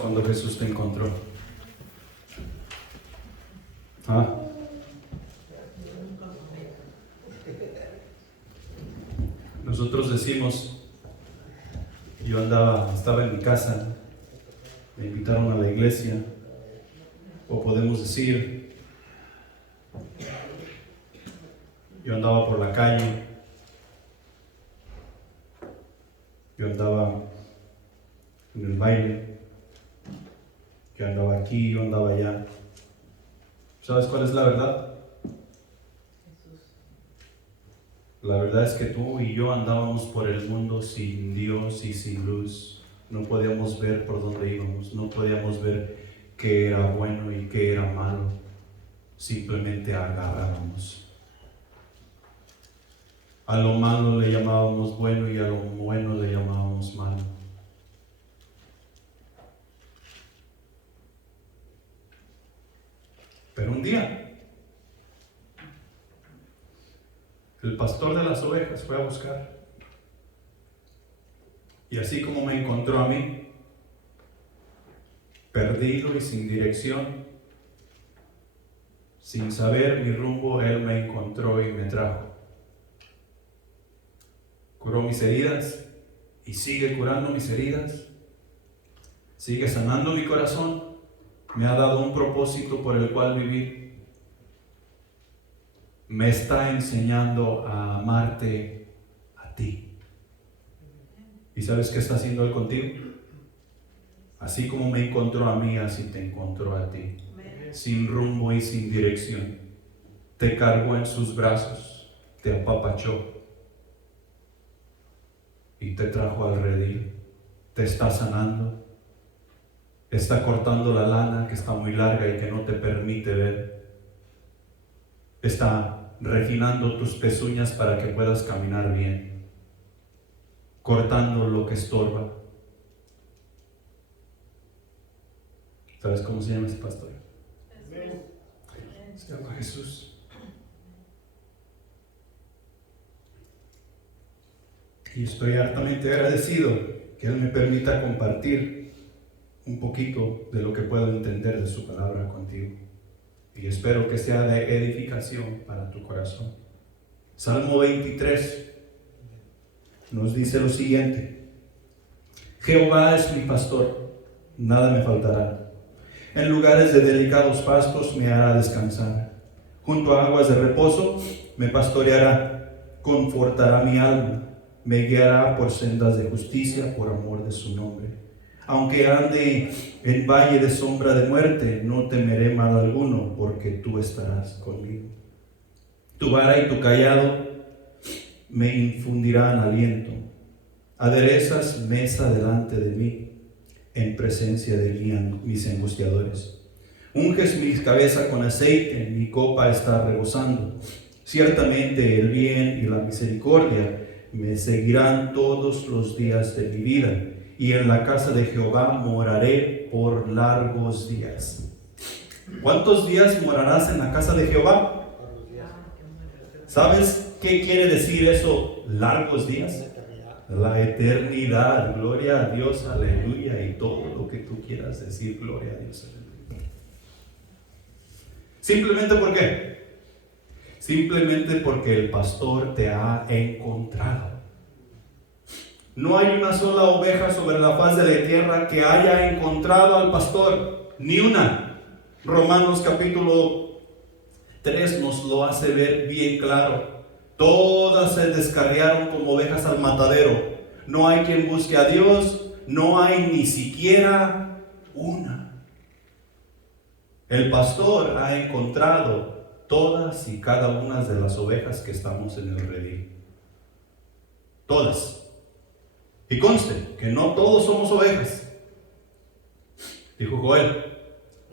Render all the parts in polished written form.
Cuando Jesús te encontró. ¿Ah? Nosotros decimos, estaba en mi casa, me invitaron a la iglesia, o podemos decir, yo andaba por la calle, yo andaba en el baile, yo andaba aquí, yo andaba allá. ¿Sabes cuál es la verdad? La verdad es que tú y yo andábamos por el mundo sin Dios y sin luz. No podíamos ver por dónde íbamos, no podíamos ver qué era bueno y qué era malo. Simplemente agarrábamos. A lo malo le llamábamos bueno y a lo bueno le llamábamos malo. Pero un día, el pastor de las ovejas fue a buscar. Y así como me encontró a mí, perdido y sin dirección, sin saber mi rumbo, Él me encontró y me trajo. Curó mis heridas y sigue curando mis heridas. Sigue sanando mi corazón. Me ha dado un propósito por el cual vivir. Me está enseñando a amarte a ti. ¿Y sabes qué está haciendo Él contigo? Así como me encontró a mí, así te encontró a ti. Sin rumbo y sin dirección. Te cargó en sus brazos, te apapachó y te trajo al redil. Te está sanando. Está cortando la lana que está muy larga y que no te permite ver. Está refinando tus pezuñas para que puedas caminar bien. Cortando lo que estorba. ¿Sabes cómo se llama ese pastor? Se llama Jesús. Y estoy hartamente agradecido que Él me permita compartir un poquito de lo que puedo entender de su palabra contigo. Y espero que sea de edificación para tu corazón. Salmo 23 nos dice lo siguiente: Jehová es mi pastor, nada me faltará. En lugares de delicados pastos me hará descansar. Junto a aguas de reposo me pastoreará, confortará mi alma, me guiará por sendas de justicia por amor de su nombre. Aunque ande en valle de sombra de muerte, no temeré mal alguno, porque tú estarás conmigo. Tu vara y tu cayado me infundirán aliento. Aderezas mesa delante de mí, en presencia de mis angustiadores. Unges mi cabeza con aceite, mi copa está rebosando. Ciertamente el bien y la misericordia me seguirán todos los días de mi vida, y en la casa de Jehová moraré por largos días. ¿Cuántos días morarás en la casa de Jehová? ¿Sabes qué quiere decir eso, largos días? La eternidad. Gloria a Dios, aleluya, y todo lo que tú quieras decir, gloria a Dios, aleluya. ¿Simplemente por qué? Simplemente porque el pastor te ha encontrado. No hay una sola oveja sobre la faz de la tierra que haya encontrado al pastor, ni una. Romanos capítulo 3 nos lo hace ver bien claro. Todas se descarriaron como ovejas al matadero. No hay quien busque a Dios, no hay ni siquiera una. El pastor ha encontrado todas y cada una de las ovejas que estamos en el redil. Todas. Y conste que no todos somos ovejas. Dijo Joel,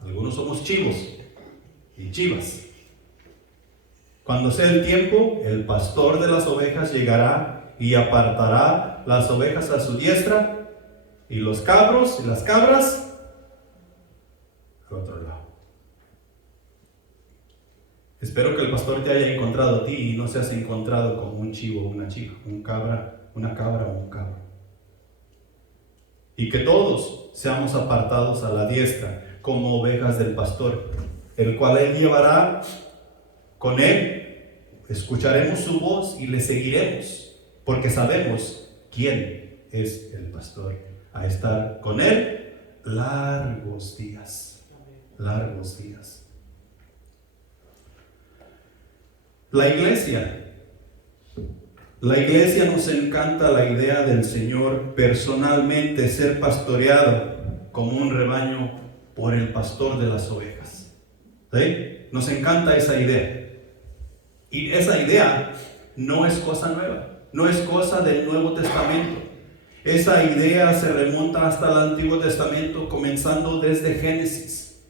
algunos somos chivos y chivas. Cuando sea el tiempo, el pastor de las ovejas llegará y apartará las ovejas a su diestra y los cabros y las cabras al otro lado. Espero que el pastor te haya encontrado a ti y no seas encontrado como un chivo o una chiva, una cabra o un cabro. y que todos seamos apartados a la diestra como ovejas del pastor, el cual él llevará con él. Escucharemos su voz y le seguiremos, porque sabemos quién es el pastor, a estar con él largos días, largos días. La iglesia nos encanta la idea del Señor personalmente ser pastoreado como un rebaño por el pastor de las ovejas. ¿Sí? Nos encanta esa idea. Y esa idea no es cosa nueva, no es cosa del Nuevo Testamento. Esa idea se remonta hasta el Antiguo Testamento, comenzando desde Génesis.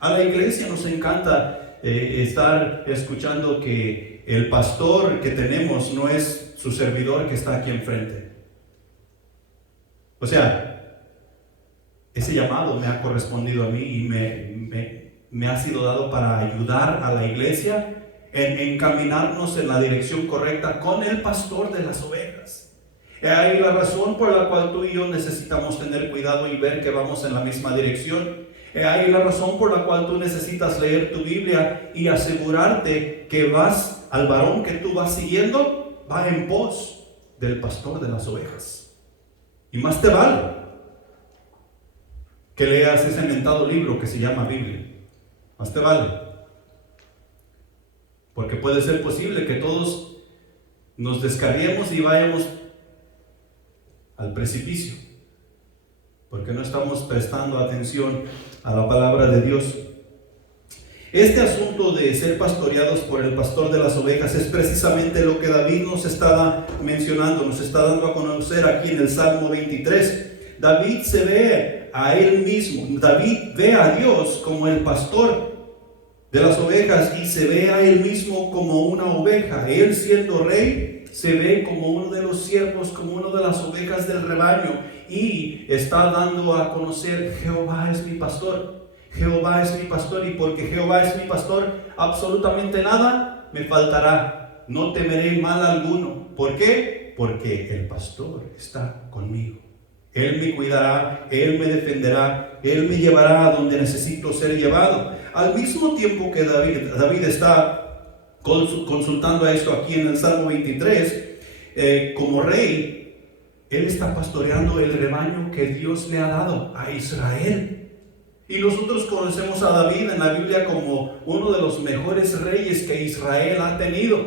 A la iglesia nos encanta estar escuchando que el pastor que tenemos no es su servidor que está aquí enfrente. O sea, ese llamado me ha correspondido a mí y me ha sido dado para ayudar a la iglesia en encaminarnos en la dirección correcta con el pastor de las ovejas. Hay la razón por la cual tú y yo necesitamos tener cuidado y ver que vamos en la misma dirección. Hay la razón por la cual tú necesitas leer tu Biblia y asegurarte que vas al varón que tú vas siguiendo, va en pos del pastor de las ovejas. Y más te vale que leas ese inventado libro que se llama Biblia. Más te vale. Porque puede ser posible que todos nos descarriemos y vayamos al precipicio, porque no estamos prestando atención a la palabra de Dios. Este asunto de ser pastoreados por el pastor de las ovejas es precisamente lo que David nos está mencionando, nos está dando a conocer aquí en el Salmo 23. David se ve a él mismo, David ve a Dios como el pastor de las ovejas y se ve a él mismo como una oveja. Él, siendo rey, se ve como uno de los siervos, como una de las ovejas del rebaño, y está dando a conocer: Jehová es mi pastor, Jehová es mi pastor, y porque Jehová es mi pastor, absolutamente nada me faltará, no temeré mal alguno. ¿Por qué? Porque el pastor está conmigo. Él me cuidará, Él me defenderá, Él me llevará a donde necesito ser llevado. Al mismo tiempo que David está consultando esto aquí en el Salmo 23, como rey, él está pastoreando el rebaño que Dios le ha dado a Israel. Y nosotros conocemos a David en la Biblia como uno de los mejores reyes que Israel ha tenido.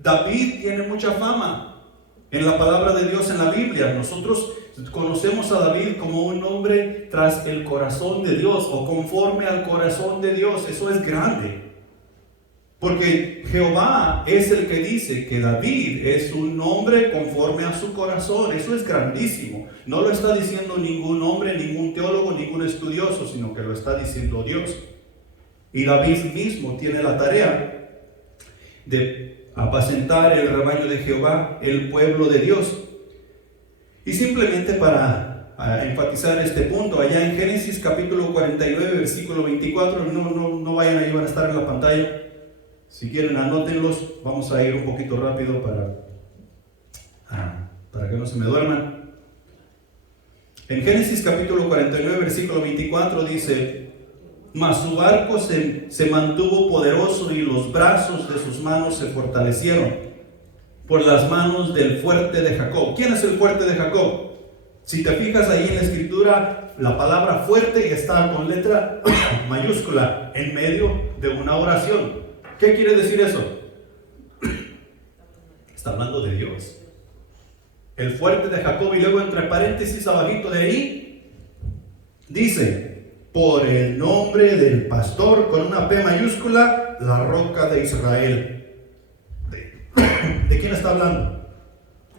David tiene mucha fama en la palabra de Dios en la Biblia. Nosotros conocemos a David como un hombre tras el corazón de Dios, o conforme al corazón de Dios. Eso es grande, porque Jehová es el que dice que David es un hombre conforme a su corazón. Eso es grandísimo. No lo está diciendo ningún hombre, ningún teólogo, ningún estudioso, sino que lo está diciendo Dios. Y David mismo tiene la tarea de apacentar el rebaño de Jehová, el pueblo de Dios. Y simplemente para enfatizar este punto, allá en Génesis capítulo 49, versículo 24, no vayan a estar en la pantalla. Si quieren, anótenlos. Vamos a ir un poquito rápido para que no se me duerman. En Génesis capítulo 49, versículo 24 dice: mas su arco se mantuvo poderoso y los brazos de sus manos se fortalecieron por las manos del fuerte de Jacob. ¿Quién es el fuerte de Jacob? Si te fijas ahí en la escritura, la palabra fuerte está con letra mayúscula en medio de una oración. ¿Qué quiere decir eso? Está hablando de Dios. El fuerte de Jacob, y luego entre paréntesis abajito de ahí dice: por el nombre del pastor, con una P mayúscula, la roca de Israel. ¿De quién está hablando?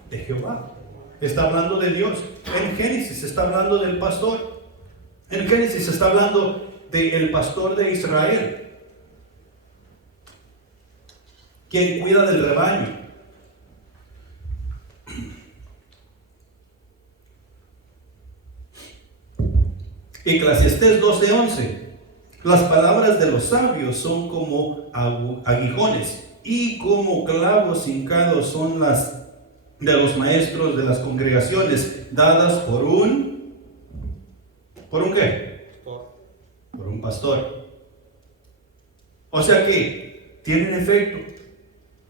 De Jehová. Está hablando de Dios. En Génesis está hablando del pastor. En Génesis está hablando del pastor de Israel, quien cuida del rebaño. Eclesiastés 12:11. Las palabras de los sabios son como aguijones, y como clavos hincados son las de los maestros de las congregaciones, dadas por un ¿Por un qué? Por un pastor. O sea que tienen efecto,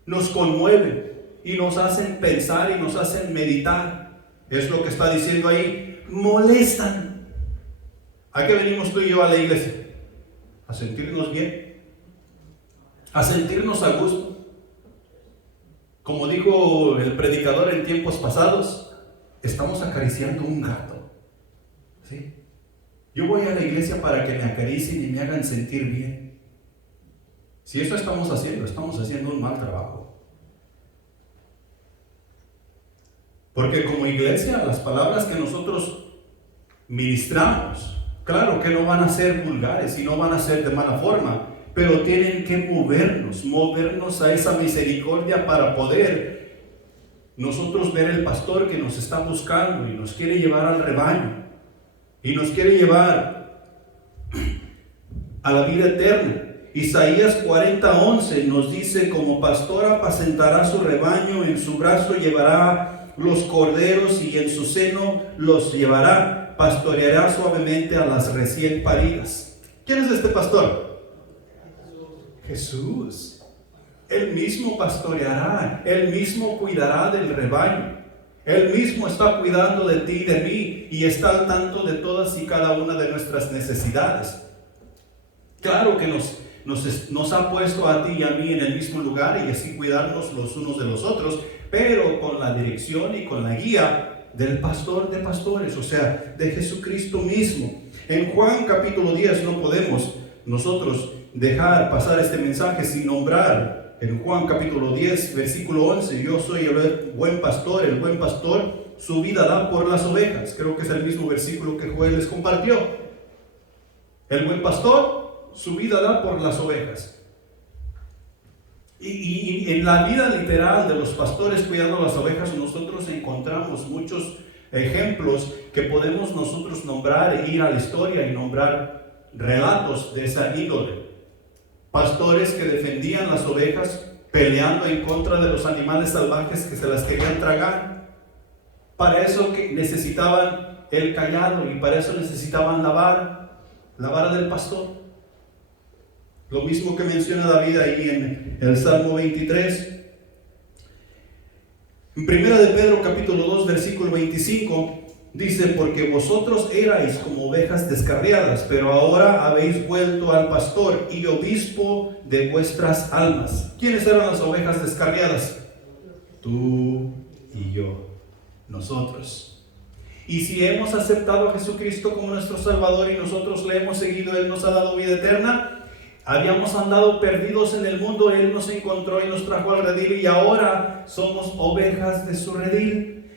nos conmueven y nos hacen pensar y nos hacen meditar. Es lo que está diciendo ahí. Molestan. ¿A qué venimos tú y yo a la iglesia? A sentirnos bien, a sentirnos a gusto. Como dijo el predicador en tiempos pasados, estamos acariciando un gato. ¿Sí? Yo voy a la iglesia para que me acaricien y me hagan sentir bien. Si eso estamos haciendo un mal trabajo. Porque como iglesia, las palabras que nosotros ministramos, claro que no van a ser vulgares y no van a ser de mala forma, pero tienen que movernos a esa misericordia para poder nosotros ver el pastor que nos está buscando y nos quiere llevar al rebaño y nos quiere llevar a la vida eterna. Isaías 40:11 nos dice: como pastor apacentará su rebaño, en su brazo llevará los corderos y en su seno los llevará, pastoreará suavemente a las recién paridas. ¿Quién es este pastor? Jesús. Él mismo pastoreará, Él mismo cuidará del rebaño. Él mismo está cuidando de ti y de mí y está al tanto de todas y cada una de nuestras necesidades. Claro que nos ha puesto a ti y a mí en el mismo lugar y así cuidarnos los unos de los otros, pero con la dirección y con la guía del pastor de pastores, o sea, de Jesucristo mismo. En Juan capítulo 10 no podemos nosotros dejar pasar este mensaje sin nombrar en Juan capítulo 10 versículo 11: yo soy el buen pastor su vida da por las ovejas. Creo que es el mismo versículo que Joel les compartió. El buen pastor su vida da por las ovejas. Y en la vida literal de los pastores cuidando las ovejas, nosotros encontramos muchos ejemplos que podemos nosotros nombrar e ir a la historia y nombrar relatos de esa índole. Pastores que defendían las ovejas peleando en contra de los animales salvajes que se las querían tragar. Para eso que necesitaban el cayado y para eso necesitaban la vara del pastor. Lo mismo que menciona David ahí en el Salmo 23. En Primera de Pedro capítulo 2 versículo 25 dice: porque vosotros erais como ovejas descarriadas, pero ahora habéis vuelto al pastor y obispo de vuestras almas. ¿Quiénes eran las ovejas descarriadas? Tú y yo, nosotros. Y si hemos aceptado a Jesucristo como nuestro Salvador y nosotros le hemos seguido, Él nos ha dado vida eterna. Habíamos andado perdidos en el mundo, Él nos encontró y nos trajo al redil y ahora somos ovejas de su redil.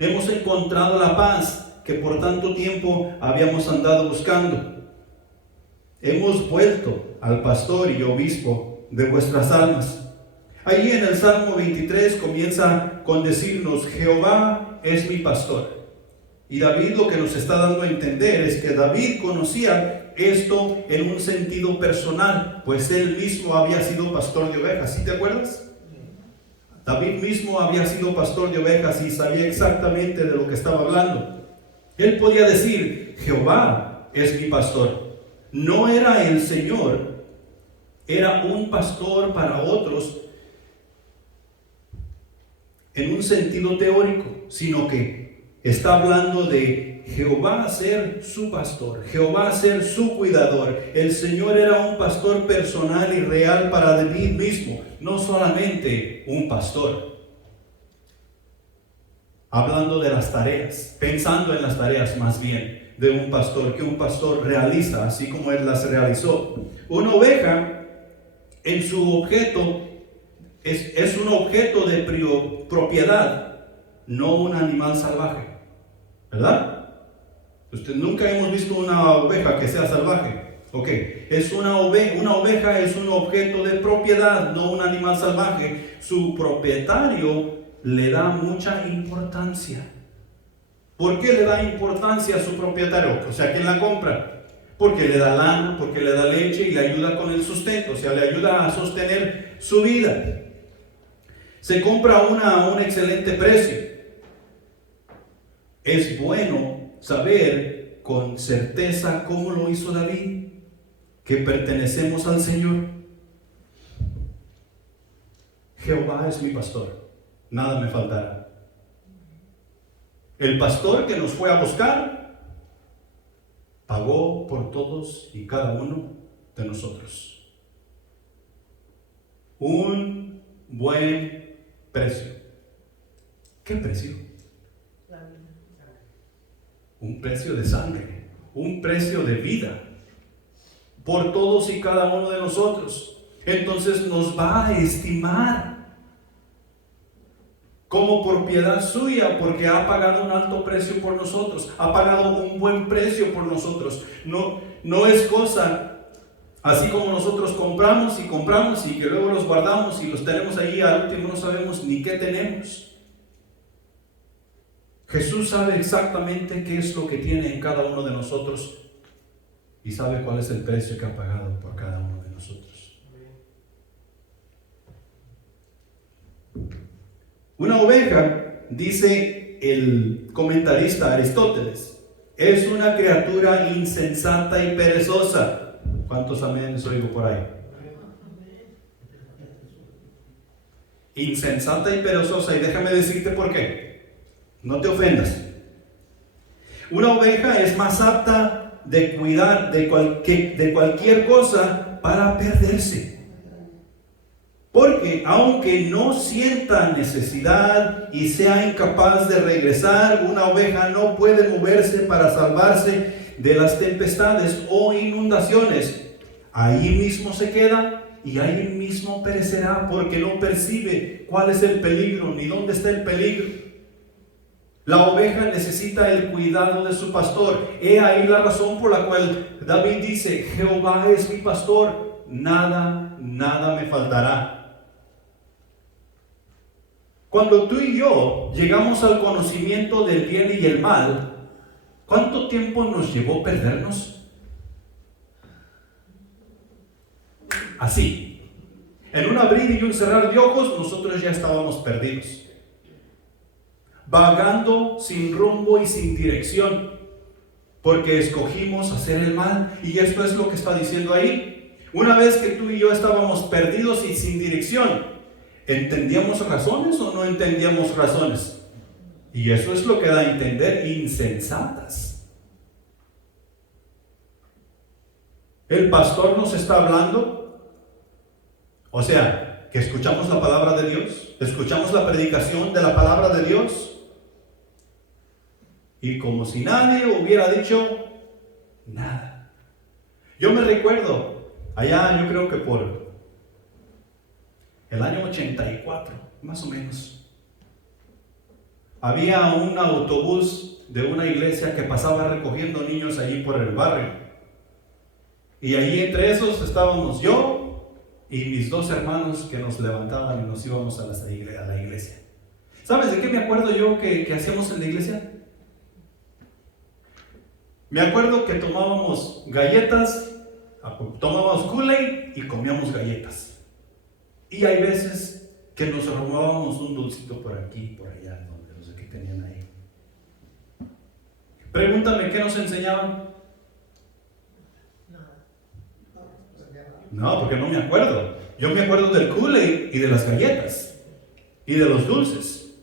Hemos encontrado la paz que por tanto tiempo habíamos andado buscando. Hemos vuelto al pastor y obispo de vuestras almas. Allí en el Salmo 23 comienza con decirnos: Jehová es mi pastor. Y David lo que nos está dando a entender es que David conocía esto en un sentido personal, pues él mismo había sido pastor de ovejas. ¿Sí te acuerdas? David mismo había sido pastor de ovejas y sabía exactamente de lo que estaba hablando. Él podía decir: Jehová es mi pastor. No era el Señor, era un pastor para otros en un sentido teórico, sino que está hablando de Jehová ser su pastor, Jehová ser su cuidador. El Señor era un pastor personal y real para David mismo, no solamente un pastor. Hablando de las tareas, pensando en las tareas más bien de un pastor, que un pastor realiza, así como él las realizó. Una oveja en su objeto es un objeto de propiedad, no un animal salvaje. ¿Verdad? Nunca hemos visto una oveja que sea salvaje. Ok, es una oveja es un objeto de propiedad, no un animal salvaje. Su propietario le da mucha importancia. ¿Por qué le da importancia a su propietario? O sea, ¿quién la compra? Porque le da lana, porque le da leche y le ayuda con el sustento, o sea, le ayuda a sostener su vida. Se compra a un excelente precio. Es bueno saber con certeza cómo lo hizo David, que pertenecemos al Señor. Jehová es mi pastor, nada me faltará. El pastor que nos fue a buscar pagó por todos y cada uno de nosotros un buen precio. ¿Qué precio? Un precio de sangre, un precio de vida por todos y cada uno de nosotros. Entonces nos va a estimar como propiedad suya, porque ha pagado un alto precio por nosotros, ha pagado un buen precio por nosotros. No es cosa así como nosotros compramos y que luego los guardamos y los tenemos ahí, al último no sabemos ni qué tenemos. Jesús sabe exactamente qué es lo que tiene en cada uno de nosotros y sabe cuál es el precio que ha pagado por cada uno de nosotros. Una oveja, dice el comentarista Aristóteles, es una criatura insensata y perezosa. ¿Cuántos aménes oigo por ahí? Insensata y perezosa, y déjame decirte por qué. No te ofendas. Una oveja es más apta de cuidar de cualquier cosa para perderse. Porque aunque no sienta necesidad y sea incapaz de regresar, una oveja no puede moverse para salvarse de las tempestades o inundaciones. Ahí mismo se queda y ahí mismo perecerá, porque no percibe cuál es el peligro ni dónde está el peligro. La oveja necesita el cuidado de su pastor. He ahí la razón por la cual David dice: Jehová es mi pastor, nada me faltará. Cuando tú y yo llegamos al conocimiento del bien y el mal, ¿cuánto tiempo nos llevó perdernos? Así, en un abrir y un cerrar de ojos, nosotros ya estábamos perdidos, vagando sin rumbo y sin dirección, porque escogimos hacer el mal. Y esto es lo que está diciendo ahí. Una vez que tú y yo estábamos perdidos y sin dirección, ¿entendíamos razones o no entendíamos razones? Y eso es lo que da a entender insensatas. El pastor nos está hablando, o sea, que escuchamos la palabra de Dios, escuchamos la predicación de la palabra de Dios, y como si nadie hubiera dicho nada. Yo me recuerdo, allá yo creo que por el año 84, más o menos, había un autobús de una iglesia que pasaba recogiendo niños allí por el barrio. Y allí entre esos estábamos yo y mis dos hermanos que nos levantaban y nos íbamos a la iglesia. ¿Sabes de qué me acuerdo yo que hacíamos en la iglesia? Me acuerdo que tomábamos galletas, tomábamos Kool-Aid y comíamos galletas. Y hay veces que nos robábamos un dulcito por aquí y por allá, donde los que tenían ahí. Pregúntame, ¿qué nos enseñaban? No, porque no me acuerdo. Yo me acuerdo del Kool-Aid y de las galletas y de los dulces.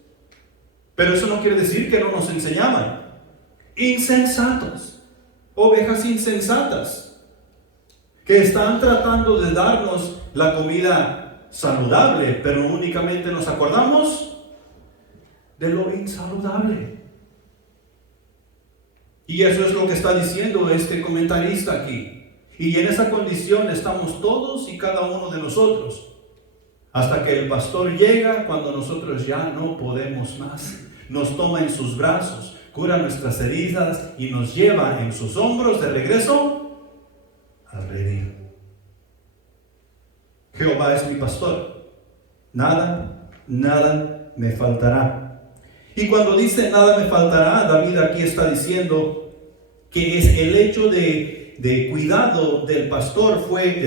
Pero eso no quiere decir que no nos enseñaban. Insensatos, ovejas insensatas, que están tratando de darnos la comida saludable, pero únicamente nos acordamos de lo insaludable. Y eso es lo que está diciendo este comentarista aquí. Y en esa condición estamos todos y cada uno de nosotros, hasta que el pastor llega cuando nosotros ya no podemos más. Nos toma en sus brazos, cura nuestras heridas y nos lleva en sus hombros de regreso al redil. Jehová es mi pastor, nada me faltará. Y cuando dice nada me faltará, David aquí está diciendo que es el hecho de cuidado del pastor fue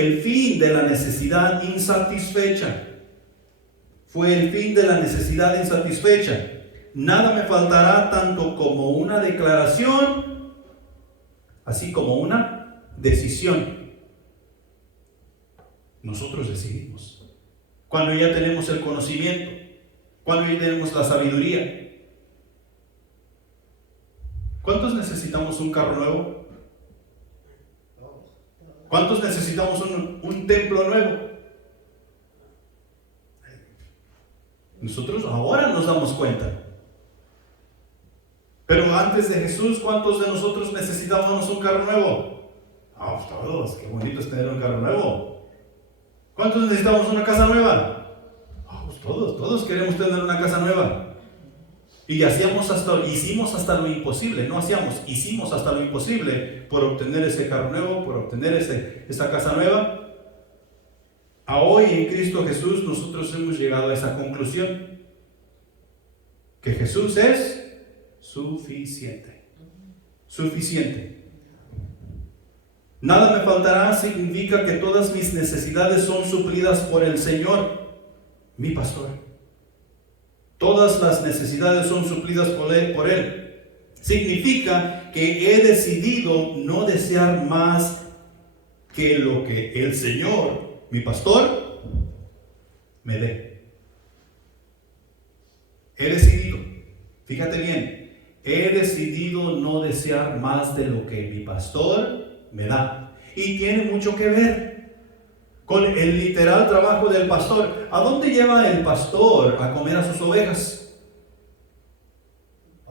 el fin de la necesidad insatisfecha. Fue el fin de la necesidad insatisfecha. nada me faltará tanto como una declaración, así como una decisión. Nosotros decidimos. Cuando ya tenemos el conocimiento, cuando ya tenemos la sabiduría. ¿Cuántos necesitamos un carro nuevo? ¿Cuántos necesitamos un templo nuevo? Nosotros ahora nos damos cuenta. Pero antes de Jesús, ¿cuántos de nosotros necesitábamos un carro nuevo? Pues todos, qué bonito es tener un carro nuevo. ¿Cuántos necesitamos una casa nueva? Pues todos queremos tener una casa nueva. Y hicimos hasta lo imposible, hicimos hasta lo imposible por obtener ese carro nuevo, por obtener esa casa nueva. A hoy en Cristo Jesús nosotros hemos llegado a esa conclusión, que Jesús es suficiente. Nada me faltará significa que todas mis necesidades son suplidas por el Señor, mi pastor. Todas las necesidades son suplidas por Él. Significa que he decidido no desear más que lo que el Señor, mi pastor, me dé. He decidido, fíjate bien, he decidido no desear más de lo que mi pastor me da. Y tiene mucho que ver con el literal trabajo del pastor. ¿A dónde lleva el pastor a comer a sus ovejas?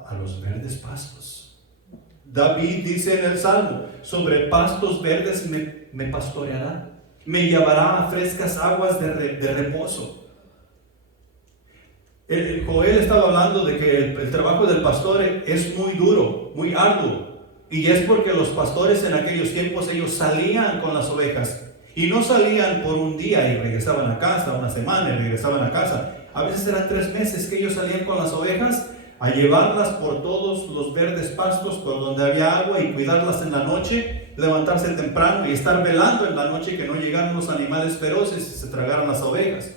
A los verdes pastos. David dice en el Salmo, sobre pastos verdes me pastoreará, me llevará a frescas aguas de reposo. Joel estaba hablando de que el trabajo del pastor es muy duro, muy arduo. Y es porque los pastores en aquellos tiempos, ellos salían con las ovejas. Y no salían por un día y regresaban a casa, una semana y regresaban a casa. A veces eran 3 meses que ellos salían con las ovejas a llevarlas por todos los verdes pastos, por donde había agua, y cuidarlas en la noche, levantarse temprano y estar velando en la noche que no llegaran los animales feroces y se tragaran las ovejas.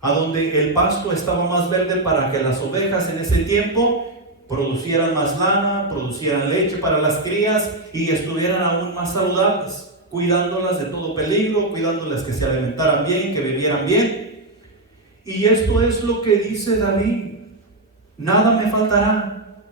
A donde el pasto estaba más verde para que las ovejas en ese tiempo producieran más lana, producieran leche para las crías y estuvieran aún más saludables, cuidándolas de todo peligro, cuidándolas que se alimentaran bien, que bebieran bien. Y esto es lo que dice David: nada me faltará.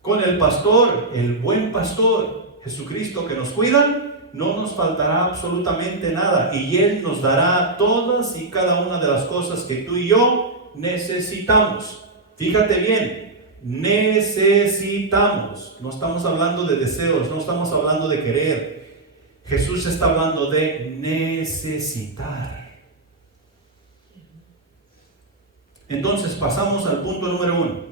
Con el pastor, el buen pastor, Jesucristo, que nos cuida, no nos faltará absolutamente nada. Y Él nos dará todas y cada una de las cosas que tú y yo necesitamos. Fíjate bien, necesitamos. No estamos hablando de deseos, no estamos hablando de querer. Jesús está hablando de necesitar. Entonces pasamos al punto número 1.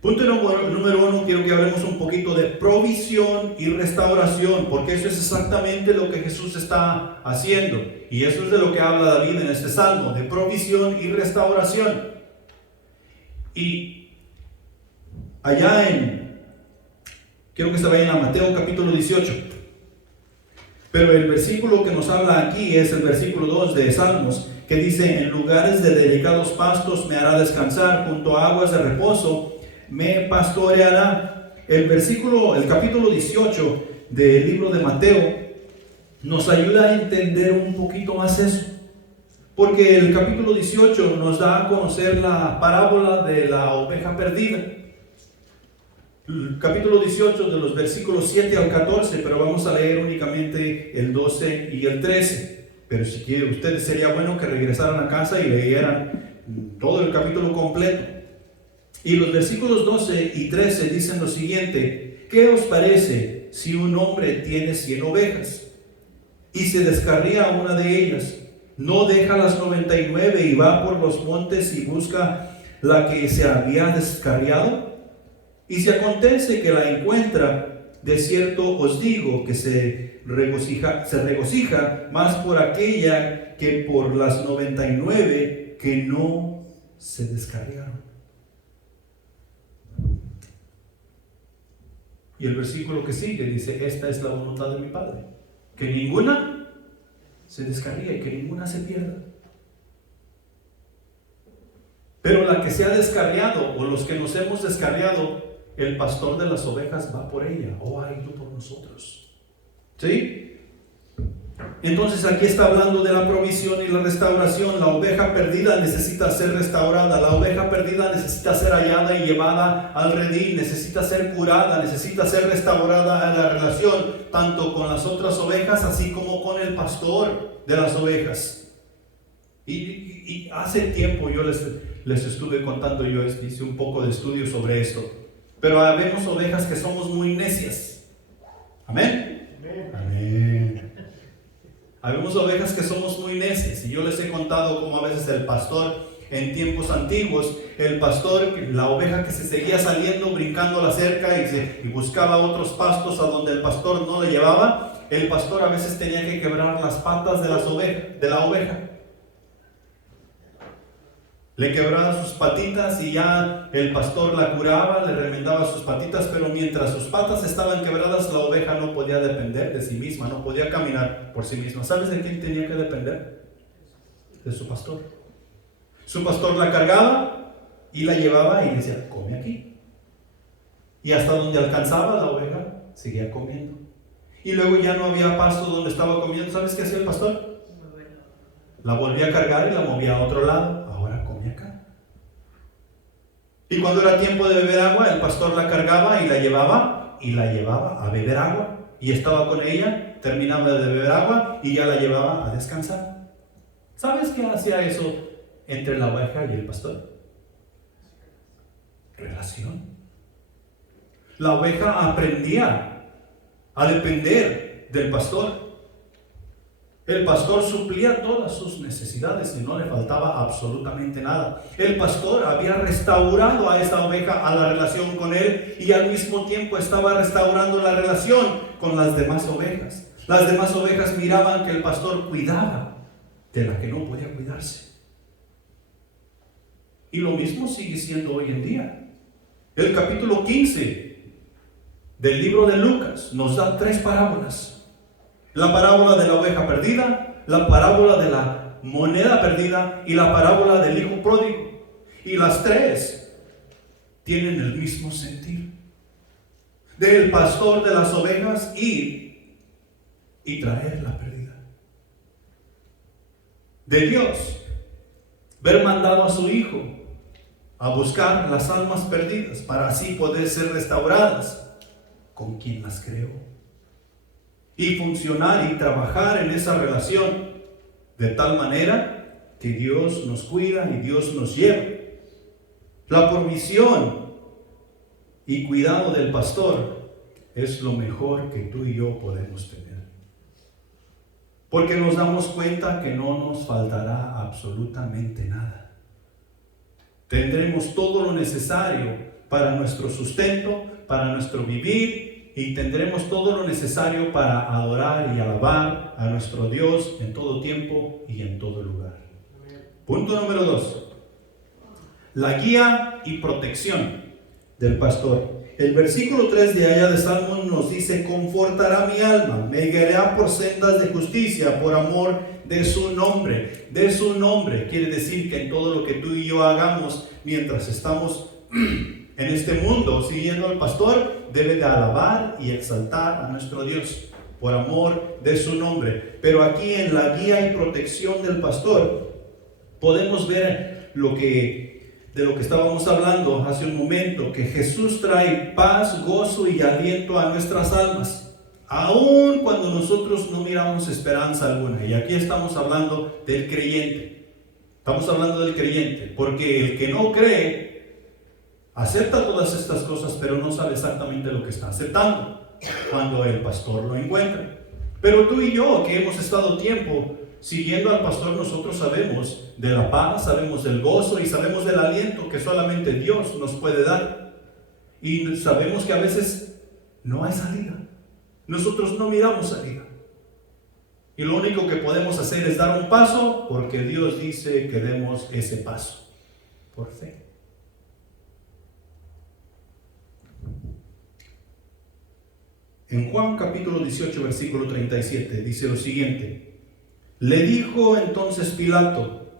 Punto número 1, quiero que hablemos un poquito de provisión y restauración, porque eso es exactamente lo que Jesús está haciendo. Y eso es de lo que habla David en este salmo, de provisión y restauración. Y allá quiero que se vayan a Mateo capítulo 18. Pero el versículo que nos habla aquí es el versículo 2 de Salmos, que dice: en lugares de delicados pastos me hará descansar, junto a aguas de reposo me pastoreará. El capítulo 18 del libro de Mateo nos ayuda a entender un poquito más eso. Porque el capítulo 18 nos da a conocer la parábola de la oveja perdida. El capítulo 18 de los versículos 7 al 14, pero vamos a leer únicamente el 12 y el 13. Pero si quieren ustedes, sería bueno que regresaran a casa y leyeran todo el capítulo completo. Y los versículos 12 y 13 dicen lo siguiente: ¿qué os parece si un hombre tiene 100 ovejas y se descarría una de ellas? ¿No deja las 99 y va por los montes y busca la que se había descarriado? Y si acontece que la encuentra, de cierto os digo que se regocija más por aquella que por las 99 que no se descarriaron. Y el versículo que sigue dice: esta es la voluntad de mi Padre, que ninguna se descarríe y que ninguna se pierda. Pero la que se ha descarriado, o los que nos hemos descarriado, el pastor de las ovejas va por ella, o ha ido por nosotros. ¿Sí? Entonces aquí está hablando de la provisión y la restauración. La oveja perdida necesita ser restaurada. La oveja perdida necesita ser hallada y llevada al redil. Necesita ser curada, necesita ser restaurada en la relación, tanto con las otras ovejas, así como con el pastor de las ovejas. Y hace tiempo yo les estuve contando, yo hice un poco de estudio sobre esto. Pero habemos ovejas que somos muy necias. ¿Amén? Amén. Habemos ovejas que somos muy necias, y yo les he contado cómo a veces el pastor en tiempos antiguos, el pastor, la oveja que se seguía saliendo, brincando la cerca y buscaba otros pastos a donde el pastor no le llevaba, el pastor a veces tenía que quebrar las patas de la oveja. Le quebraba sus patitas y ya el pastor la curaba, le remendaba sus patitas, pero mientras sus patas estaban quebradas, la oveja no podía depender de sí misma, no podía caminar por sí misma. ¿Sabes de quién tenía que depender? De su pastor. Su pastor la cargaba y la llevaba y decía, come aquí. Y hasta donde alcanzaba la oveja, seguía comiendo. Y luego ya no había pasto donde estaba comiendo. ¿Sabes qué hacía el pastor? La volvía a cargar y la movía a otro lado. Acá. Y cuando era tiempo de beber agua, el pastor la cargaba y la llevaba a beber agua, y estaba con ella, terminaba de beber agua y ya la llevaba a descansar. ¿Sabes qué hacía eso entre la oveja y el pastor? Relación. La oveja aprendía a depender del pastor. El pastor suplía todas sus necesidades y no le faltaba absolutamente nada. El pastor había restaurado a esa oveja a la relación con él, y al mismo tiempo estaba restaurando la relación con las demás ovejas. Las demás ovejas miraban que el pastor cuidaba de la que no podía cuidarse. Y lo mismo sigue siendo hoy en día. El capítulo 15 del libro de Lucas nos da 3 parábolas. La parábola de la oveja perdida, la parábola de la moneda perdida y la parábola del hijo pródigo. Y las 3 tienen el mismo sentido. Del pastor de las ovejas y traer la pérdida. De Dios ver mandado a su hijo a buscar las almas perdidas para así poder ser restauradas con quien las creó. Y funcionar y trabajar en esa relación de tal manera que Dios nos cuida y Dios nos lleva. La provisión y cuidado del pastor es lo mejor que tú y yo podemos tener. Porque nos damos cuenta que no nos faltará absolutamente nada. Tendremos todo lo necesario para nuestro sustento, para nuestro vivir, y tendremos todo lo necesario para adorar y alabar a nuestro Dios en todo tiempo y en todo lugar. Punto número 2. La guía y protección del pastor. El versículo 3 de allá de Salmos nos dice: confortará mi alma, me guiará por sendas de justicia, por amor de su nombre. De su nombre quiere decir que en todo lo que tú y yo hagamos mientras estamos en este mundo siguiendo al pastor, debe de alabar y exaltar a nuestro Dios por amor de su nombre. Pero aquí en la guía y protección del pastor podemos ver de lo que estábamos hablando hace un momento, que Jesús trae paz, gozo y aliento a nuestras almas, aun cuando nosotros no miramos esperanza alguna. Y aquí estamos hablando del creyente. Estamos hablando del creyente, porque el que no cree acepta todas estas cosas, pero no sabe exactamente lo que está aceptando cuando el pastor lo encuentra. Pero tú y yo, que hemos estado tiempo siguiendo al pastor, nosotros sabemos de la paz, sabemos del gozo y sabemos del aliento que solamente Dios nos puede dar. Y sabemos que a veces no hay salida. Nosotros no miramos salida. Y lo único que podemos hacer es dar un paso, porque Dios dice que demos ese paso por fe. En Juan capítulo 18, versículo 37, dice lo siguiente: le dijo entonces Pilato: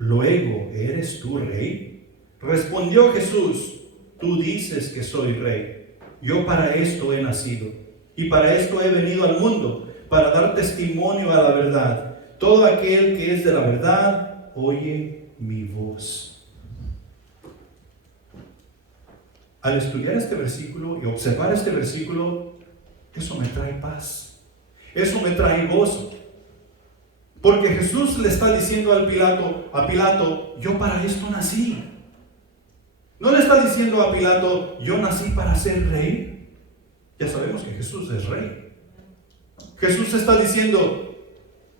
¿luego eres tú rey? Respondió Jesús: tú dices que soy rey. Yo para esto he nacido y para esto he venido al mundo, para dar testimonio a la verdad. Todo aquel que es de la verdad oye mi voz. Al estudiar este versículo y observar este versículo, eso me trae paz, eso me trae gozo. Porque Jesús le está diciendo a Pilato, yo para esto nací. No le está diciendo a Pilato, yo nací para ser rey. Ya sabemos que Jesús es rey. Jesús está diciendo,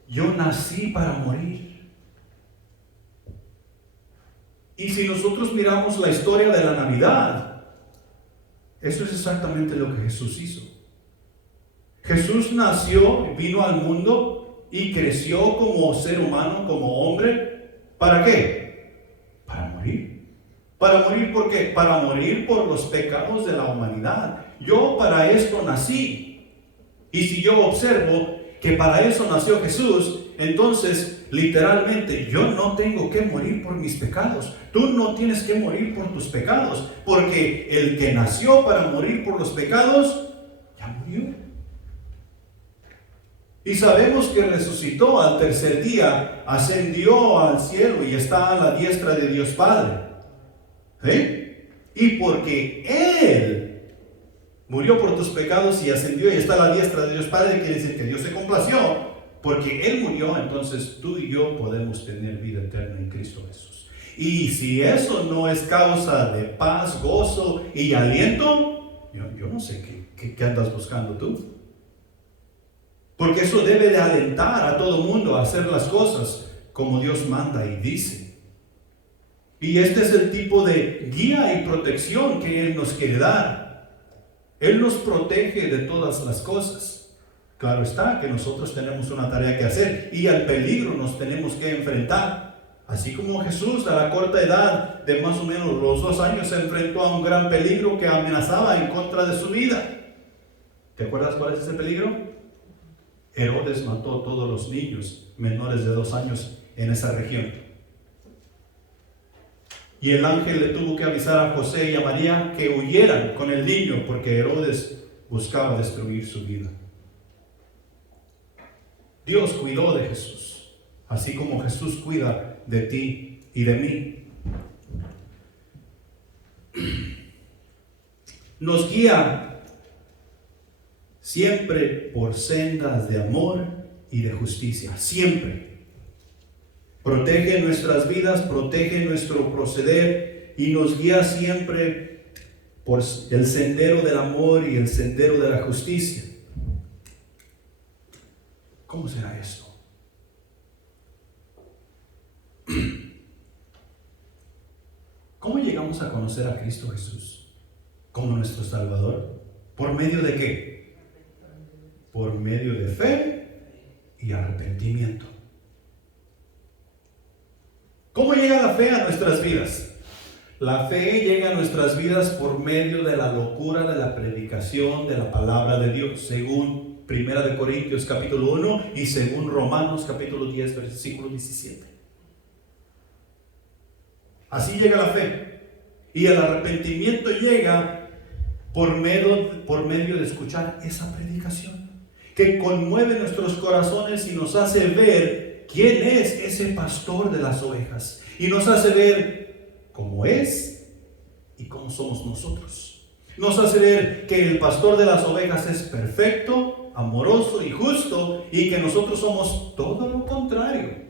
yo nací para morir. Y si nosotros miramos la historia de la Navidad, eso es exactamente lo que Jesús hizo. Jesús nació, vino al mundo y creció como ser humano, como hombre. ¿Para qué? Para morir. ¿Para morir por qué? Para morir por los pecados de la humanidad. Yo para esto nací. Y si yo observo que para eso nació Jesús, entonces literalmente yo no tengo que morir por mis pecados. Tú no tienes que morir por tus pecados, porque el que nació para morir por los pecados ya murió. Y sabemos que resucitó al tercer día, ascendió al cielo y está a la diestra de Dios Padre. ¿Sí? Y porque Él murió por tus pecados y ascendió y está a la diestra de Dios Padre, quiere decir que Dios se complació. Porque Él murió, entonces tú y yo podemos tener vida eterna en Cristo Jesús. Y si eso no es causa de paz, gozo y aliento, yo no sé qué andas buscando tú. Porque eso debe de alentar a todo mundo a hacer las cosas como Dios manda y dice. Y este es el tipo de guía y protección que Él nos quiere dar. Él nos protege de todas las cosas. Claro está que nosotros tenemos una tarea que hacer y al peligro nos tenemos que enfrentar. Así como Jesús a la corta edad de más o menos los 2 años se enfrentó a un gran peligro que amenazaba en contra de su vida. ¿Te acuerdas cuál es ese peligro? Herodes mató a todos los niños menores de 2 años en esa región. Y el ángel le tuvo que avisar a José y a María que huyeran con el niño porque Herodes buscaba destruir su vida. Dios cuidó de Jesús, así como Jesús cuida de ti y de mí. Nos guía siempre por sendas de amor y de justicia, siempre. Protege nuestras vidas, protege nuestro proceder y nos guía siempre por el sendero del amor y el sendero de la justicia. ¿Cómo será esto? ¿Cómo llegamos a conocer a Cristo Jesús como nuestro Salvador? ¿Por medio de qué? Por medio de fe y arrepentimiento. ¿Cómo llega la fe a nuestras vidas? La fe llega a nuestras vidas por medio de la locura de la predicación de la palabra de Dios, según 1 Corintios capítulo 1 y según Romanos capítulo 10 versículo 17. Así llega la fe. Y el arrepentimiento llega por medio de escuchar esa predicación que conmueve nuestros corazones y nos hace ver quién es ese pastor de las ovejas. Y nos hace ver cómo es y cómo somos nosotros. Nos hace ver que el pastor de las ovejas es perfecto, amoroso y justo, y que nosotros somos todo lo contrario.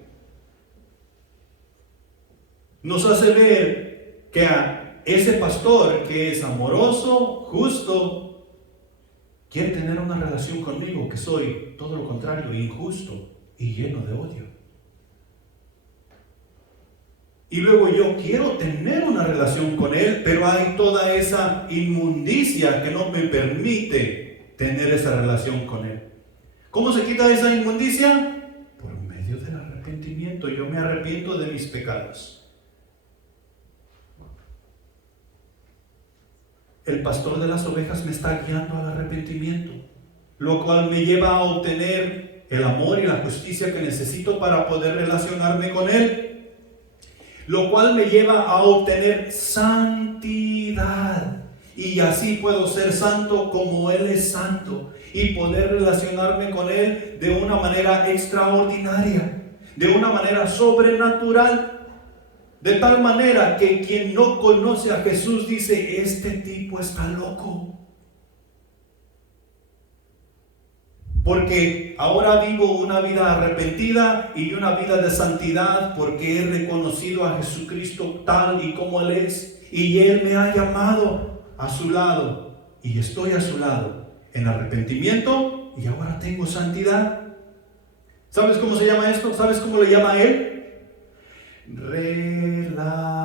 Nos hace ver que a ese pastor que es amoroso, justo, quiere tener una relación conmigo, que soy todo lo contrario, injusto y lleno de odio. Y luego yo quiero tener una relación con Él, pero hay toda esa inmundicia que no me permite tener esa relación con Él. ¿Cómo se quita esa inmundicia? Por medio del arrepentimiento. Yo me arrepiento de mis pecados. El pastor de las ovejas me está guiando al arrepentimiento, lo cual me lleva a obtener el amor y la justicia que necesito para poder relacionarme con Él. lo cual me lleva a obtener santidad. Y así puedo ser santo como Él es santo y poder relacionarme con Él de una manera extraordinaria, de una manera sobrenatural. De tal manera que quien no conoce a Jesús dice, este tipo está loco. Porque ahora vivo una vida arrepentida y una vida de santidad porque he reconocido a Jesucristo tal y como Él es. Y Él me ha llamado a su lado y estoy a su lado en arrepentimiento y ahora tengo santidad. ¿Sabes cómo se llama esto? ¿Sabes cómo le llama a Él? Relación.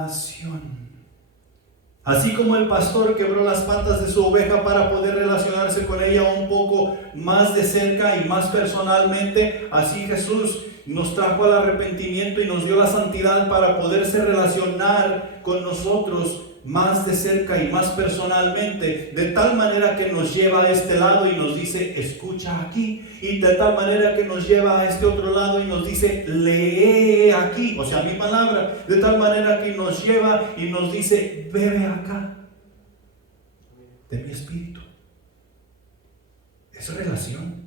Así como el pastor quebró las patas de su oveja para poder relacionarse con ella un poco más de cerca y más personalmente, así Jesús nos trajo al arrepentimiento y nos dio la santidad para poderse relacionar con nosotros más de cerca y más personalmente, de tal manera que nos lleva a este lado y nos dice, escucha aquí, y de tal manera que nos lleva a este otro lado y nos dice, lee aquí, o sea, mi palabra, de tal manera que nos lleva y nos dice, bebe acá, de mi espíritu. Es relación.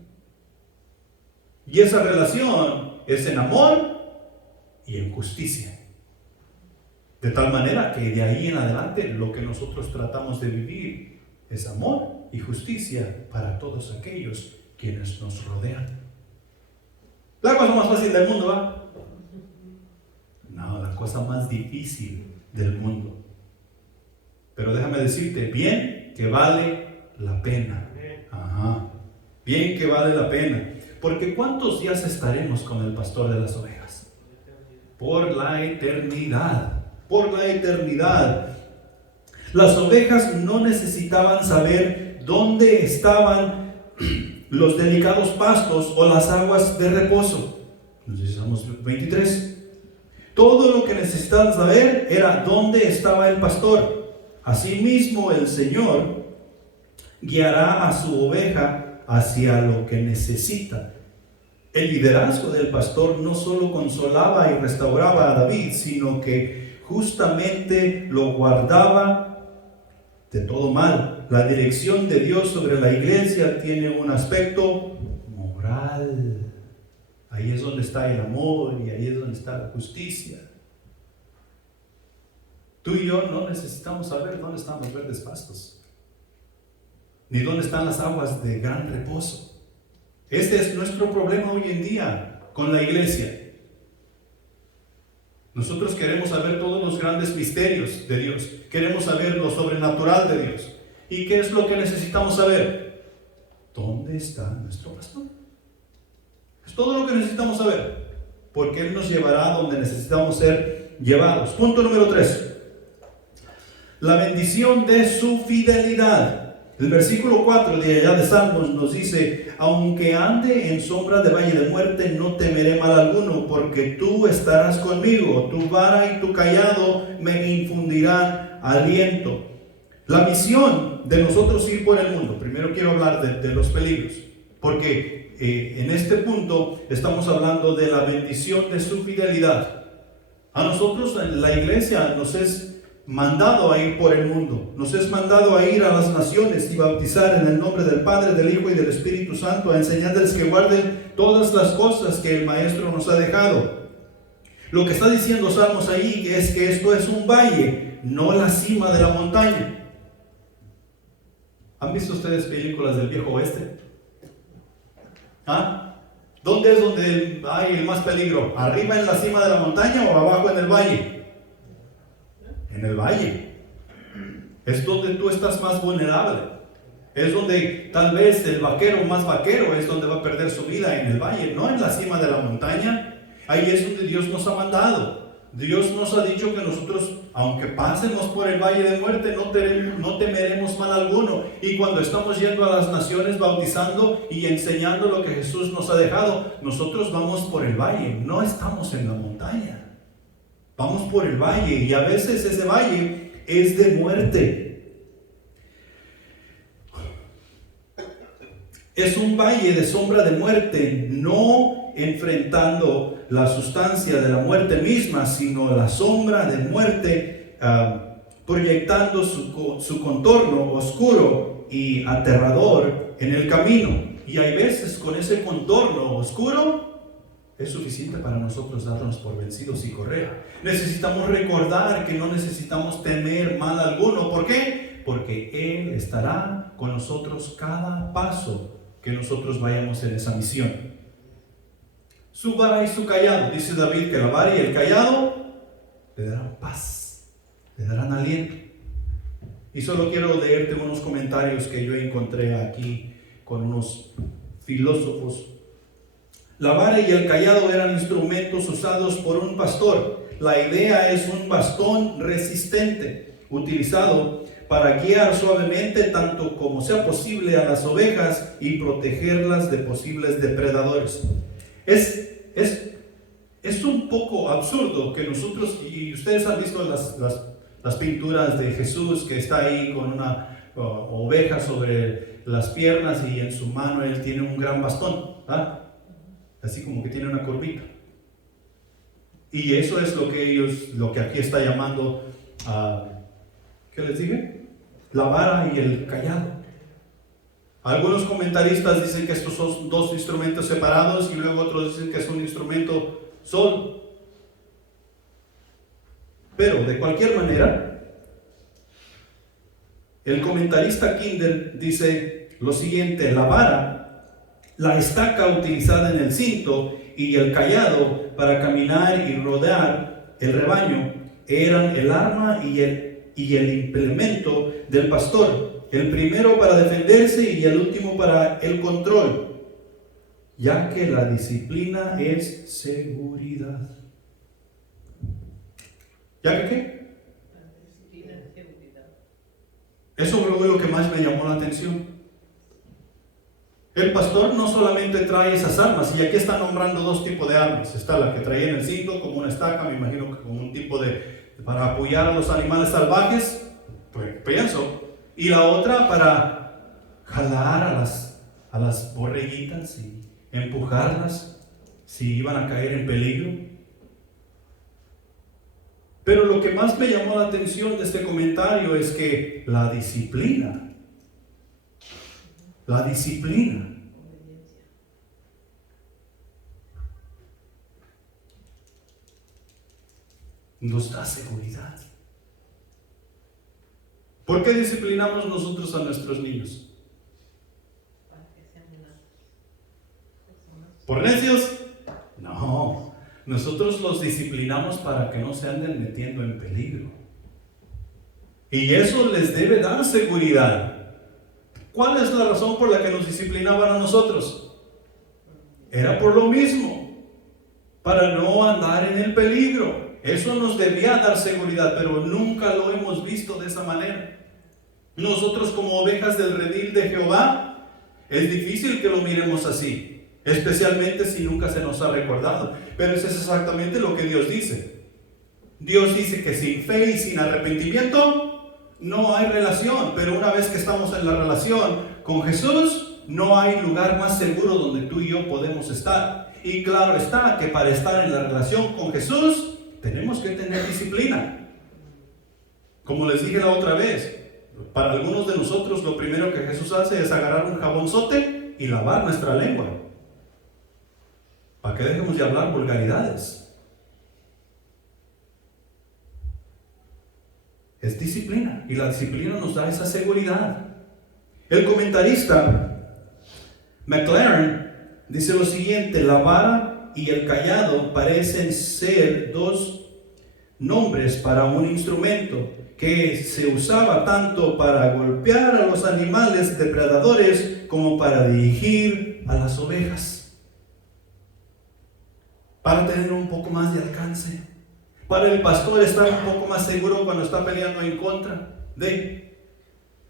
Y esa relación es en amor y en justicia. De tal manera que de ahí en adelante lo que nosotros tratamos de vivir es amor y justicia para todos aquellos quienes nos rodean. La cosa más fácil del mundo, ¿va? No, la cosa más difícil del mundo. Pero déjame decirte, bien que vale la pena. Ajá. Bien que vale la pena. Porque ¿cuántos días estaremos con el pastor de las ovejas? Por la eternidad. Por la eternidad. Las ovejas no necesitaban saber dónde estaban los delicados pastos o las aguas de reposo. Necesitamos 23. Todo lo que necesitaban saber era dónde estaba el pastor. Asimismo, el Señor guiará a su oveja hacia lo que necesita. El liderazgo del pastor no solo consolaba y restauraba a David, sino que justamente lo guardaba de todo mal. La dirección de Dios sobre la iglesia tiene un aspecto moral. Ahí es donde está el amor y ahí es donde está la justicia. Tú y yo no necesitamos saber dónde están los verdes pastos, ni dónde están las aguas de gran reposo. Este es nuestro problema hoy en día con la iglesia. Nosotros queremos saber todos los grandes misterios de Dios. Queremos saber lo sobrenatural de Dios. ¿Y qué es lo que necesitamos saber? ¿Dónde está nuestro pastor? Es todo lo que necesitamos saber. Porque Él nos llevará donde necesitamos ser llevados. Punto número 3. La bendición de su fidelidad. El versículo 4 de allá de Salmos nos dice, aunque ande en sombra de valle de muerte, no temeré mal alguno, porque tú estarás conmigo, tu vara y tu cayado me infundirán aliento. La misión de nosotros ir por el mundo, primero quiero hablar de los peligros, porque en este punto estamos hablando de la bendición de su fidelidad. A nosotros en la iglesia nos es mandado a ir por el mundo, nos es mandado a ir a las naciones y bautizar en el nombre del Padre, del Hijo y del Espíritu Santo, a enseñarles que guarden todas las cosas que el Maestro nos ha dejado. Lo que está diciendo Salmos ahí es que esto es un valle, no la cima de la montaña. ¿Han visto ustedes películas del viejo oeste? ¿Ah? ¿Dónde es donde hay el más peligro? ¿Arriba en la cima de la montaña o abajo en el valle? En el valle. Es donde tú estás más vulnerable. Es donde tal vez el vaquero más vaquero es donde va a perder su vida, en el valle, no en la cima de la montaña. Ahí es donde Dios nos ha mandado. Dios nos ha dicho que nosotros, aunque pasemos por el valle de muerte, no temeremos mal alguno. Y cuando estamos yendo a las naciones bautizando y enseñando lo que Jesús nos ha dejado, nosotros vamos por el valle, no estamos en la montaña. Vamos por el valle y a veces ese valle es de muerte. Es un valle de sombra de muerte, no enfrentando la sustancia de la muerte misma, sino la sombra de muerte, proyectando su contorno oscuro y aterrador en el camino. Y hay veces con ese contorno oscuro es suficiente para nosotros darnos por vencidos y correr. Necesitamos recordar que no necesitamos temer mal alguno. ¿Por qué? Porque Él estará con nosotros cada paso que nosotros vayamos en esa misión. Su vara y su cayado, dice David, que la vara y el cayado le darán paz, le darán aliento. Y solo quiero leerte unos comentarios que yo encontré aquí con unos filósofos. La vara y el cayado eran instrumentos usados por un pastor. La idea es un bastón resistente, utilizado para guiar suavemente tanto como sea posible a las ovejas y protegerlas de posibles depredadores. Es un poco absurdo que nosotros, y ustedes han visto las pinturas de Jesús que está ahí con una oveja sobre las piernas y en su mano Él tiene un gran bastón, ¿ah? Así como que tiene una curvita. Y eso es lo que aquí está llamando, ¿qué les dije? La vara y el cayado. Algunos comentaristas dicen que estos son dos instrumentos separados y luego otros dicen que es un instrumento solo. Pero de cualquier manera, el comentarista Kinder dice lo siguiente: la vara, la estaca utilizada en el cinto y el cayado para caminar y rodear el rebaño eran el arma y el implemento del pastor, el primero para defenderse y el último para el control, ya que la disciplina es seguridad. ¿Ya que qué? La disciplina es seguridad. Eso fue lo que más me llamó la atención. El pastor no solamente trae esas armas, y aquí está nombrando dos tipos de armas. Está la que traía en el cinto como una estaca, me imagino que como un tipo para apoyar a los animales salvajes, pues pienso. Y la otra para jalar a las borreguitas y empujarlas si iban a caer en peligro. Pero lo que más me llamó la atención de este comentario es que la disciplina nos da seguridad. ¿Por qué disciplinamos nosotros a nuestros niños? ¿Por necios? No, nosotros los disciplinamos para que no se anden metiendo en peligro. Y eso les debe dar seguridad. ¿Cuál es la razón por la que nos disciplinaban a nosotros? Era por lo mismo, para no andar en el peligro. Eso nos debía dar seguridad, pero nunca lo hemos visto de esa manera. Nosotros como ovejas del redil de Jehová, es difícil que lo miremos así, especialmente si nunca se nos ha recordado. Pero eso es exactamente lo que Dios dice. Dios dice que sin fe y sin arrepentimiento no hay relación, pero una vez que estamos en la relación con Jesús, no hay lugar más seguro donde tú y yo podemos estar. Y claro está que para estar en la relación con Jesús, tenemos que tener disciplina. Como les dije la otra vez, para algunos de nosotros lo primero que Jesús hace es agarrar un jabonzote y lavar nuestra lengua, para que dejemos de hablar vulgaridades. Es disciplina, y la disciplina nos da esa seguridad. El comentarista McLaren dice lo siguiente: la vara y el cayado parecen ser dos nombres para un instrumento que se usaba tanto para golpear a los animales depredadores como para dirigir a las ovejas, para tener un poco más de alcance, para el pastor estar un poco más seguro cuando está peleando en contra de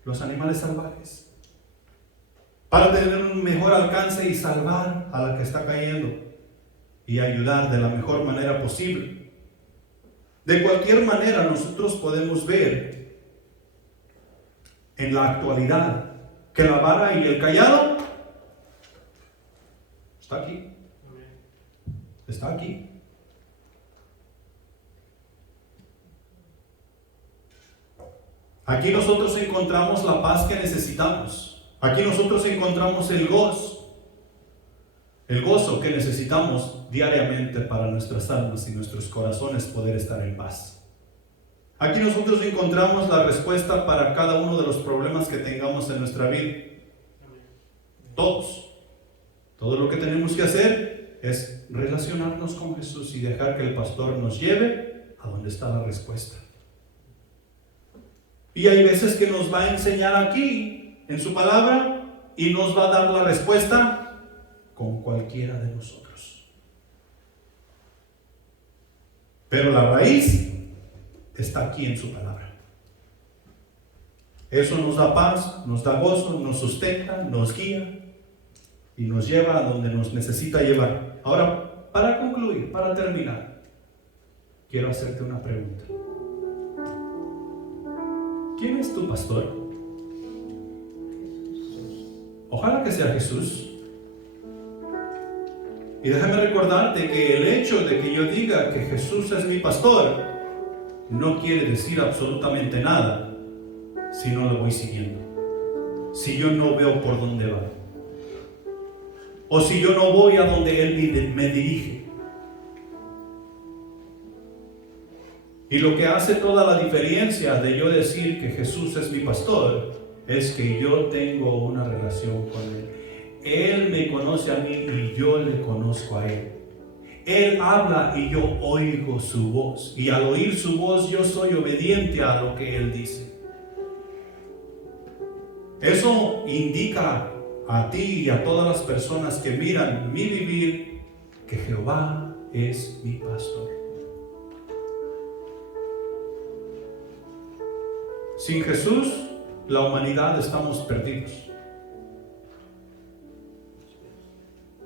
los animales salvajes, para tener un mejor alcance y salvar a la que está cayendo y ayudar de la mejor manera posible. De cualquier manera, nosotros podemos ver en la actualidad que la vara y el cayado Está aquí. Está aquí. Aquí nosotros encontramos la paz que necesitamos. Aquí nosotros encontramos el gozo que necesitamos diariamente para nuestras almas y nuestros corazones poder estar en paz. Aquí nosotros encontramos la respuesta para cada uno de los problemas que tengamos en nuestra vida. Todos. Todo lo que tenemos que hacer es relacionarnos con Jesús y dejar que el pastor nos lleve a donde está la respuesta. Y hay veces que nos va a enseñar aquí, en su palabra, y nos va a dar la respuesta con cualquiera de nosotros. Pero la raíz está aquí en su palabra. Eso nos da paz, nos da gozo, nos sustenta, nos guía y nos lleva a donde nos necesita llevar. Ahora, para concluir, para terminar, quiero hacerte una pregunta. ¿Quién es tu pastor? Ojalá que sea Jesús. Y déjame recordarte que el hecho de que yo diga que Jesús es mi pastor no quiere decir absolutamente nada si no lo voy siguiendo, si yo no veo por dónde va, o si yo no voy a donde Él me dirige. Y lo que hace toda la diferencia de yo decir que Jesús es mi pastor es que yo tengo una relación con Él. Él me conoce a mí y yo le conozco a Él. Él habla y yo oigo su voz. Y al oír su voz yo soy obediente a lo que Él dice. Eso indica a ti y a todas las personas que miran mi vivir que Jehová es mi pastor. Sin Jesús, la humanidad estamos perdidos.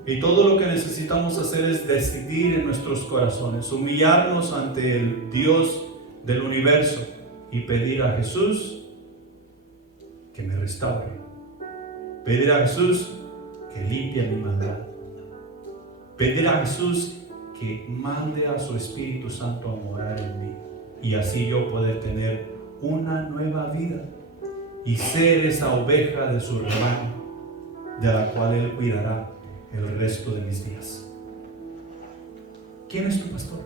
Y todo lo que necesitamos hacer es decidir en nuestros corazones, humillarnos ante el Dios del universo y pedir a Jesús que me restaure. Pedir a Jesús que limpie mi maldad. Pedir a Jesús que mande a su Espíritu Santo a morar en mí. Y así yo poder tener una nueva vida y ser esa oveja de su rebaño, de la cual Él cuidará el resto de mis días. ¿Quién es tu pastor?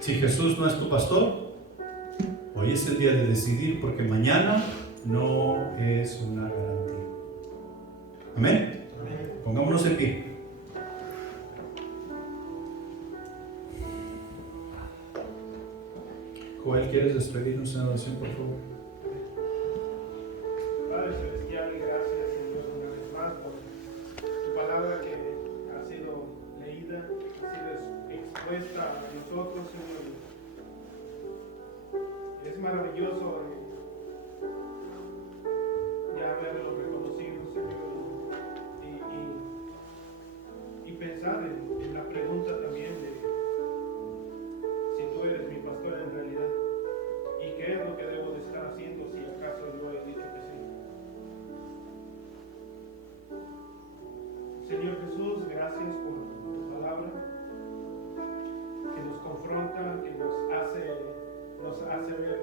Si Jesús no es tu pastor, hoy es el día de decidir, porque mañana no es una garantía. Amén. Pongámonos en pie. Joel, ¿quieres despedirnos en oración, por favor? Padre Celestial, gracias, Señor, una vez más por tu palabra que ha sido leída, ha sido expuesta a nosotros, Señor. Es maravilloso ya haberlo reconocido, Señor, y pensar en la pregunta también de si tú eres mi pastor en realidad, y qué es lo que debo de estar haciendo si acaso yo he dicho que sí. Señor Jesús, gracias por tu palabra que nos confronta, que nos hace ver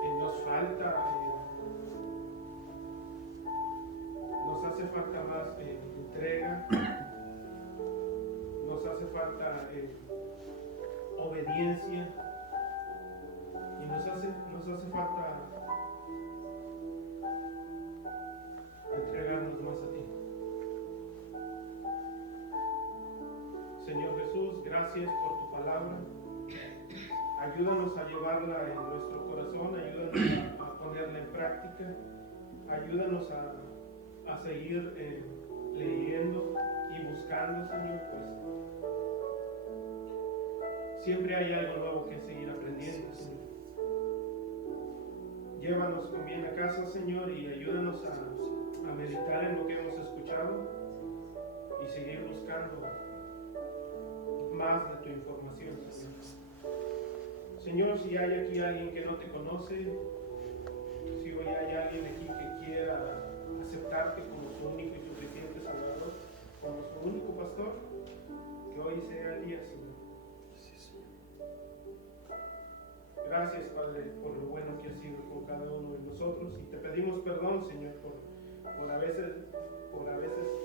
que nos falta más entrega, nos hace falta obediencia y nos hace falta entregarnos más a ti. Señor Jesús, gracias por tu palabra. Ayúdanos a llevarla en nuestro corazón, ayúdanos a ponerla en práctica, ayúdanos a seguir leyendo y buscando, Señor, pues siempre hay algo nuevo que seguir aprendiendo, Señor. Llévanos con bien a casa, Señor, y ayúdanos a meditar en lo que hemos escuchado y seguir buscando más de tu información, Señor. Señor, si hay aquí alguien que no te conoce, Si hoy hay alguien aquí que quiera aceptarte como su único y suficiente Salvador, como su único pastor, que hoy sea el día, Señor. Gracias, Padre, por lo bueno que has sido con cada uno de nosotros, y te pedimos perdón, Señor, por a veces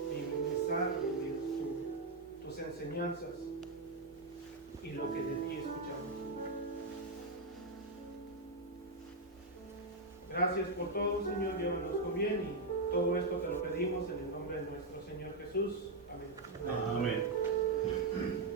minimizar tus enseñanzas y lo que de ti escuchamos. Gracias por todo, Señor, llévanos con bien, y todo esto te lo pedimos en el nombre de nuestro Señor Jesús. Amén. Amén.